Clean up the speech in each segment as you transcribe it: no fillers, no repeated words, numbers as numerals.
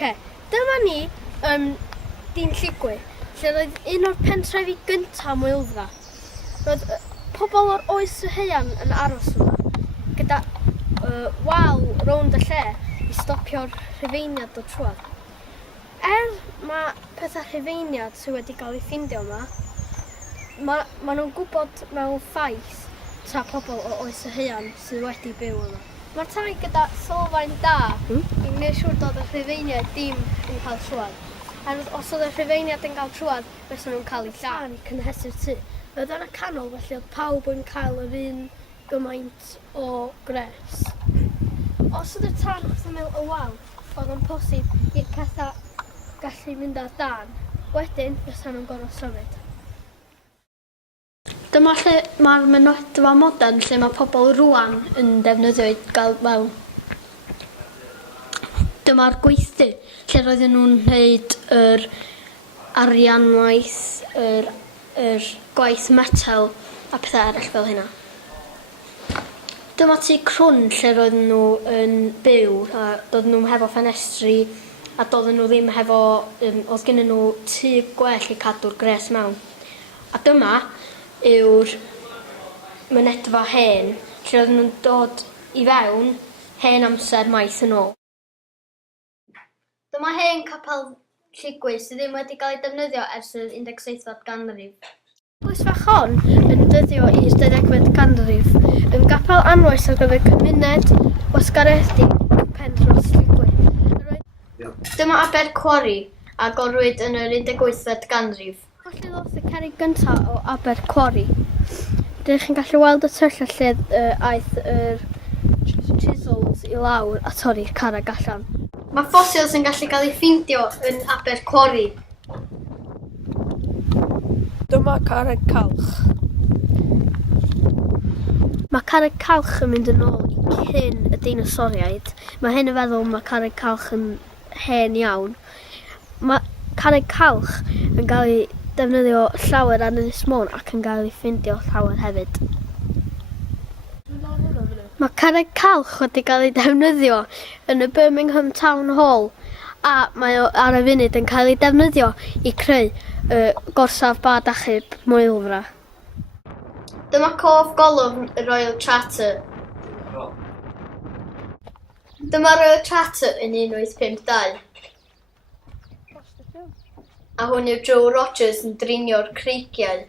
Dyma ni dyn Lligwy, lle roedd un o'r pentrefi gyntaf Moelfre. Roedd pobl o'r oes y haearn yn aros yma, gyda wal rownd y lle i stopio'r rhufeiniad o trwad. Mae pethau rhufeiniad sydd wedi cael eu ffindio yma, mae nhw'n gwybod mewn ffaith tra pobl o oes y haearn sydd wedi byw yma. Mae'r tai gyda sylfaen da i wneud siŵr dod y rhufeiniad dim yn cael trwad. Os oedd y rhufeiniad yn cael trwad, fysa nhw'n cael eu lladd i cynhesu'r tŷ. Oedd yn y canol, felly oedd pawb yn cael yr un gymaint o gres. Os oedd y tân wrth ymyl y wal, oedd yn posib i'r pethau gallu mynd ar dan. Wedyn, fysa nhw'n gorfod symud. Dyma lle mae'r mynedfa modern lle mae pobl rwan yn defnyddio i gael mewn. Dyma'r gweithdy lle roedden nhw'n gwneud yr arianwaith, yr gwaith metal a pethau eraill fel hynna. Dyma tŷ crwn lle roedden nhw yn byw a doedden nhw hefo ffenestri a doedden nhw ddim hefo, oedd gennyn nhw tŷ gwell i cadw'r gres mewn. A dyma yw'r mynedfa hen, lle oedden nhw'n dod i fewn hen amser maith yn ôl. Dyma hen capel Lligwy sydd ddim wedi cael ei defnyddio ers yr 17fed ganrif. Eglwys fach hon yn dyddio i'r 18fed ganrif yn gapel anwes ar gyfer cymuned wasgaredig pen dros Lligwy. Dyma aber Cwori a gorwyd yn yr 18fed ganrif. Felly ddoth y cerrig gyntaf o aber Cwori. Dych chi'n gallu weld y tylla lle aeth yr chisels i lawr a torri'r carreg allan. Mae ffosils yn gallu cael ei ffeindio yn aber Cwori. Dyma carreg calch. Mae carreg calch yn mynd yn ôl i cyn y deinosoriaid. Mae hyn yn feddwl mae carreg calch yn hen iawn. Mae carreg calch yn cael ei defnyddio llawer ar Ynys Môn ac yn cael ei ffindio llawer hefyd. Mae carreg calch wedi cael ei defnyddio yn y Birmingham Town Hall a mae o ar y funud yn cael ei defnyddio i creu gorsaf bad achub Moelfre. Dyma cof golwg y Royal Charter. Dyma Royal Charter yn 1852. A hwn yw Joe Rogers yn drinio'r creigiau.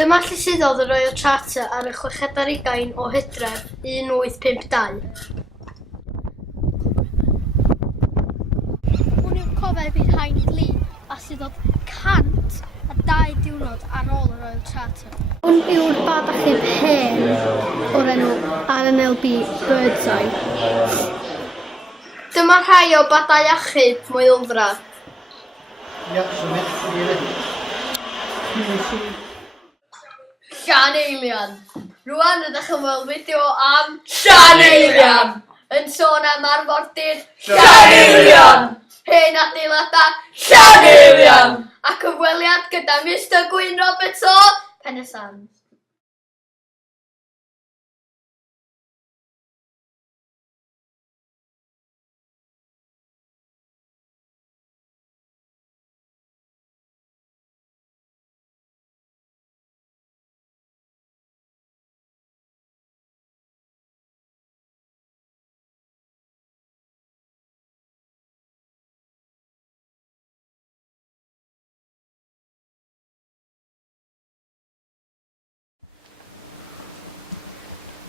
Dyma lle suddodd y Royal Charter ar y 16 o Hydref 1852. Hwn yw'r cofeb i'r haen glu a suddodd 102 diwrnod ar ôl y Royal Charter. Hwn yw'r bad achub hen o'r enw RNLB Birdseye. Dyma rhai o badau achub Moelfre. Llaneilian. Rwan ydych chi'n weld fideo am Llaneilian. Yn sôn am arfordir Llaneilian. Hen adeiladau Llaneilian. A cyfweliad gyda Mr Gwyn Roberts o Penysans.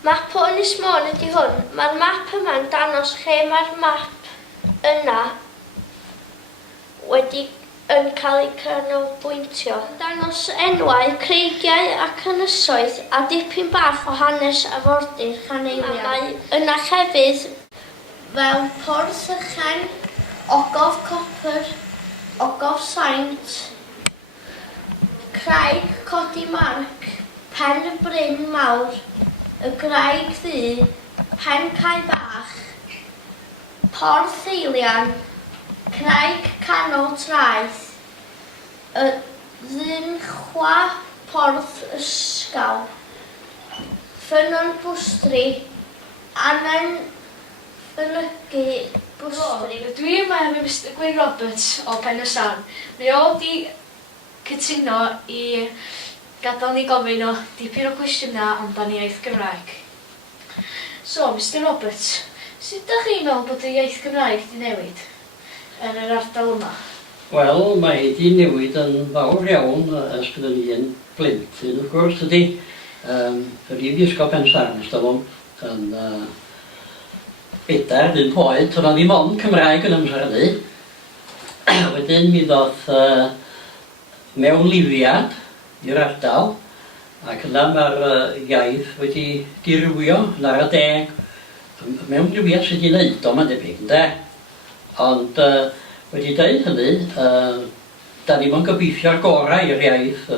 Map o Ynys Môn ydy hwn. Mae'r map yma'n dangos lle mae'r map yna wedi yn cael ei canolbwyntio. Dangos enwau, creigiau ac ynysoedd a dipyn bach o hanes arfordir Llaneilian. Mae yna hefyd fel Porth Ychen, Ogof Copr, Ogof Saint, Creu Cofio, Pen y Bryn Mawr, y Graig Ddu, Pen Cai Bach, Porth Eilian, Craig Canol Traeth, y Ddynchwa Porth Ysgaw, ffynnon bwstri, anan fynygu bwstri. Dwi yma efo Mr Gwyn Roberts o Penysan. Mae o di cytuno i gadael ni gofyn o dipyn o cwestiynau amdan iaith Gymraeg. So, Mr Roberts, sut ydych chi'n meddwl bod y iaith Gymraeg di newid yn yr ardal yma? Wel, mae hi di newid yn fawr iawn ys byddwn ni'n blentyn, wrth gwrs, ydy. Yr un ysgol Pensan, ystafon, yn 4 oed, to'n ddim ond Cymraeg yn amser hynny. Wedyn mi ddoth mewn lifiad i'r ardal, ac yna mae'r iaith wedi dirywio yn ar y 10. Mewn lifiad sydd wedi'i wneud o, mae'n debyg, ynde? Ond wedi dweud hynny, da ni mo'n gobeithio'r gorau i'r iaith,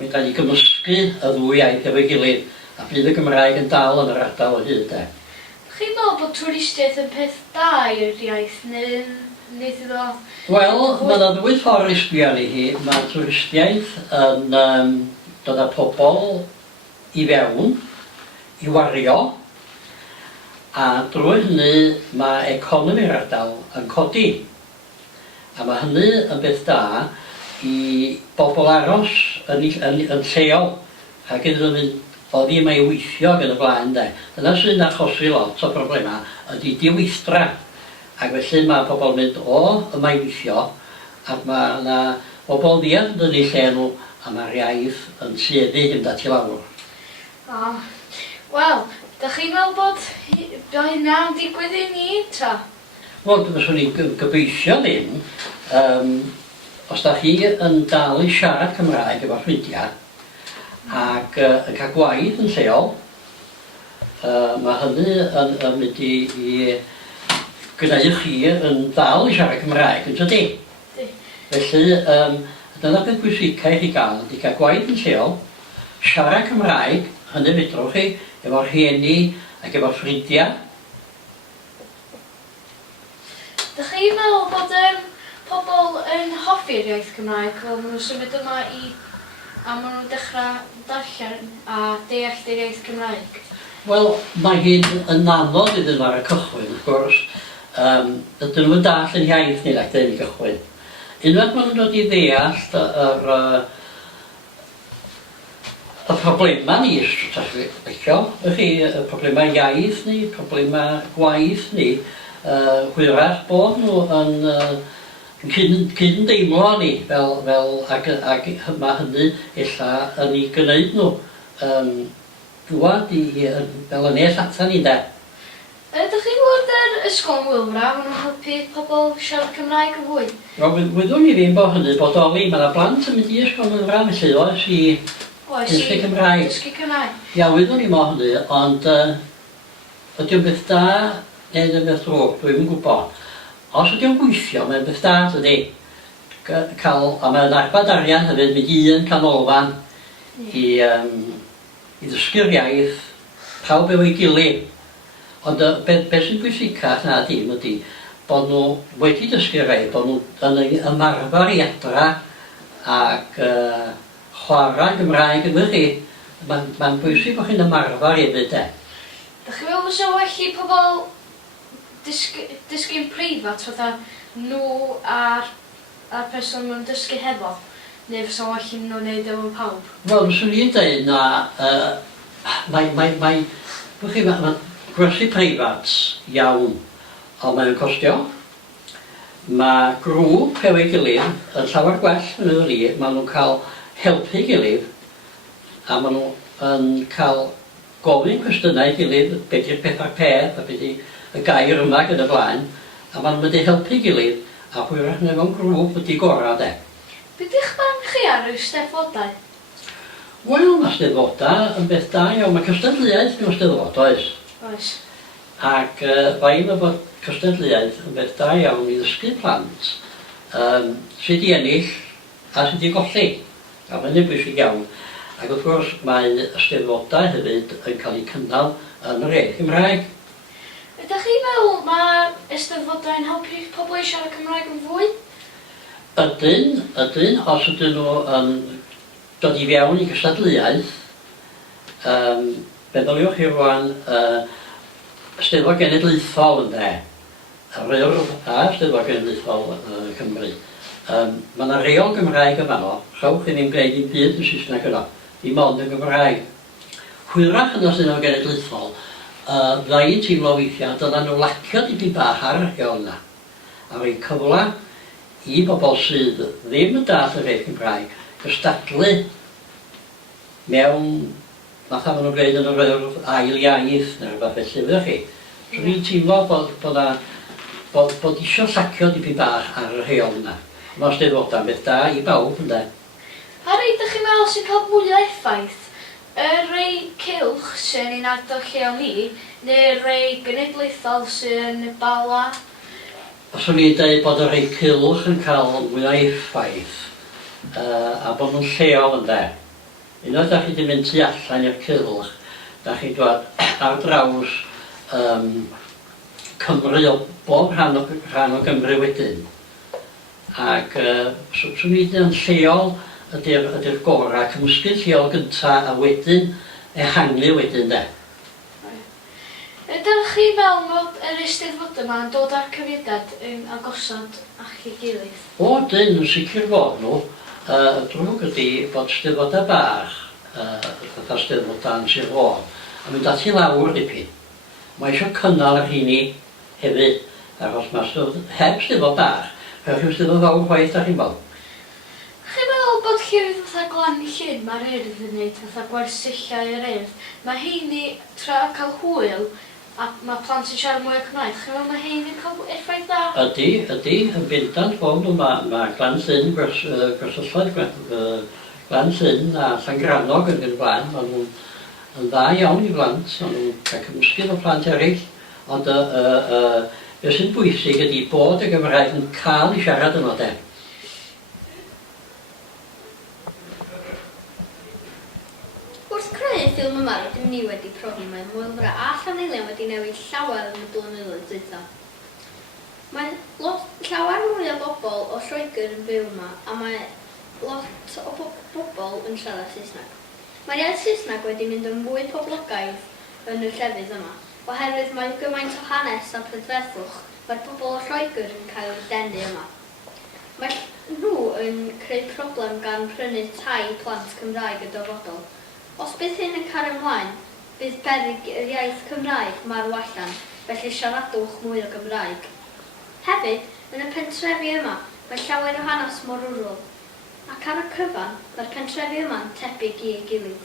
medra ni gymysgu y ddwy iaith efo'i gilydd, a bydd y Gymraeg yn dal yn yr ardal o hyd. Chi'n meddwl bod twristiaeth yn peth da i'r iaith, neu wneud iddo? Wel, mae yna ddwy ffordd i sbio arni hi. Mae twristiaeth yn dod â pobl i fewn, i wario, a drwy hynny mae economi'r ardal yn codi. A mae hynny yn beth da i bobl aros yn lleol, ac iddyn nhw'n o ddim ei weithio ac yn y blaen. Dyna sy'n achosi lot o broblemau ydy diweithdra. Ac felly mae pobl mynd o yma i weithio, ac mae yna bobl ddiad yn ei lle nhw, a mae'r iaith yn tueddu hyn dat i lawr. Wel, ydych chi'n meddwl bod hynna'n digwydd i ni, ta? Wel, byddwn ni'n gobeithio ddim. Os da chi yn dal i siarad Cymraeg efo ffrindiau ac yn cael gwaith yn lleol, mae hynny yn mynd i gwneud chi yn dal i siarad Cymraeg, yn tydi? Felly, dyna beth bwysicau i chi gael, ydy cael gwaith yn lleol, siarad Cymraeg, hynny fedrwch chi efo rhieni ac efo ffrindiau. Ydych chi'n meddwl bod pobl yn hoffi'r iaith Gymraeg fel maen nhw'n symud yma a maen nhw'n dechrau darllen a deall i'r iaith Gymraeg? Wel, mae hi'n yn anodd iddyn nhw ar y cychwyn, wrth gwrs. Ydyn nhw'n dall yn iaith ni rhaid yn y cychwyn. Unwaith maen nhw'n dod i ddeall y problemau ni, y problemau iaith ni, problemau gwaith ni, hwyrach bod nhw yn cyd-deimlo ni ac mae hynny ella yn ei gwneud nhw dŵad fel y nes atan ni, de. Ydych chi'n gwybod yr ysgol Moelfre, maen nhw'n helpu pobl siarad Cymraeg yn fwy? Wel, wyddwn ni ddim bod hynny bodoli. Mae yna blant yn mynd i ysgol Moelfre, felly oes i dysgu Cymraeg. Dysgu Cymraeg. Ia, wyddwn ni mo hynny, ond ydy'n beth da neu yn beth drwg, dwi'n gwybod. Os ydy'n gweithio, mae'n beth da, dydi. A mae'n arbad arian hefyd, mynd i un canolfan i ddysgu'r iaith, pawb efo'i gilydd. Ond beth sy'n bwysicach na dim ydy bod nhw wedi dysgu'r rei, bod nhw yn ymarfer i adra ac chwarae Gymraeg yn fyddi. Mae'n bwysig bod chi'n ymarfer i hefyd, de. Ydych chi'n meddwl bod sy'n well i pobl dysgu'n preifat, fatha nhw a'r person nhw'n dysgu hefo? Neu fysa'n well i nhw'n neud efo pawb? Wel, fyswn i'n dweud na mae gwersi preifat iawn, ond mae'n costio. Mae grŵp efo'i gilydd yn llawer gwell yn ydw i, maen nhw'n cael helpu gilydd a maen nhw'n cael gofyn cwestiynau gilydd, beth yw'r pethau'r peth a beth yw'r gair yma gyda blaen, a maen nhw'n mynd i helpu gilydd a hwyrach neu mewn grŵp wedi gorau, de. Beth yw'ch barn chi ar yw steddfodau? Wel, mae steddfodau yn beth da iawn. Mae cystadleuaeth mewn steddfod, oes? Oes. Ac fain o bod cystadleuaeth yn beth da iawn i ddysgu plant sydd i ennill a sydd i golli. A mae'n bwysig iawn. Ac wrth gwrs mae steddfodau hefyd yn cael eu cynnal yn yr iaith Gymraeg. Ydych chi'n meddwl mae eisteddfodau'n helpu pobl i siarad Cymraeg yn fwy? Ydyn, os ydyn nhw yn dod i fewn i gystadleuaeth, Bedoliwch chi rwan Steddfod Genedlaethol ynde, yr Urdd a Steddfod Genedlaethol Cymru. Mae yna reol Gymraeg yma no, chawch chi ddim gwneud i'n byd yn Saesneg yno, dim ond yn Gymraeg. Hwyrach yn y Steddfod Genedlaethol, fydda i'n teimlo weithiau, dydda nhw lacio dipyn bach ar y reol yna. A rhoi cyfle i bobl sydd ddim yn dall yr iaith Gymraeg gystadlu mewn fatha maen nhw'n gwneud yn yr Urdd ail iaith neu rhywbeth felly fydda chi. So ni'n teimlo bod isio sacio dipyn bach ar y rheol yna. Mae'n steddfodau'n beth da i bawb ynde. A rei ydych chi'n meddwl sy'n cael mwy o effaith? Rei cylch sy'n ein ardal lleol ni, neu rei genedlaethol sy'n bala? Os o'n i'n dweud bod y rei cylch yn cael mwy o effaith a bod nhw'n lleol ynde. Unwaith da chi wedi mynd tu allan i'r cylch, da chi dod ar draws Cymru o bob rhan o Gymru wedyn. Ac swn i yn lleol ydy'r gorau, cymysgu lleol gyntaf a wedyn ehangu wedyn de. Ydych chi'n meddwl bod yr eisteddfod yma yn dod â'r cyfrifiad yn agosod a'ch i gilydd? O, dyn, yn sicr fod nhw. Y drwg ydy bod steddfodau bach, fatha steddfodau yn Sir Fôn, a mynd at i lawr dipyn. Mae eisiau cynnal yr hynny hefyd, achos mae heb steddfod bach, rhaid chi'n steddfod fawr chwaith da chi'n bod. Chi'n meddwl bod llefydd fatha Glan Llyn mae'r Urdd yn gwneud fatha gwersylla i'r Urdd? Mae heini tra cael hwyl a mae plant yn siarad mwy o Cymraeg. Chi'n meddwl mae heini'n cael effaith dda? Ydy, yn bendant bod nhw. Mae Glan Llyn, gwersyllod Glan Llyn a Llangrannog yn blaen. Mae nhw'n dda iawn i blant, mae nhw'n cael cymysgu o plant eraill. Ond beth sy'n bwysig ydy bod y Gymraeg yn cael ei siarad yno de. Wrth creu y ffilm yma, rydym ni wedi profi mae Moelfre a Llaneilian wedi newid llawer yn y blynyddoedd dwytha. Mae llawer mwy o bobl o Lloegr yn byw yma a mae lot o bobl yn siarad Saesneg. Mae'r iaith Saesneg wedi mynd yn fwy poblogaidd yn y llefydd yma, oherwydd mae gymaint o hanes a prydferthwch mae'r bobl o Lloegr yn cael eu denu yma. Mae nhw yn creu problem gan prynu tai plant Cymraeg y dyfodol. Os bydd hyn yn cario ymlaen, bydd beryg yr iaith Cymraeg marw allan, felly siaradwch mwy o Gymraeg. Hefyd, yn y pentrefi yma, mae llawer o hanes mor wrwl, ac ar y cyfan, mae'r pentrefi yma'n tebyg i ei gilydd.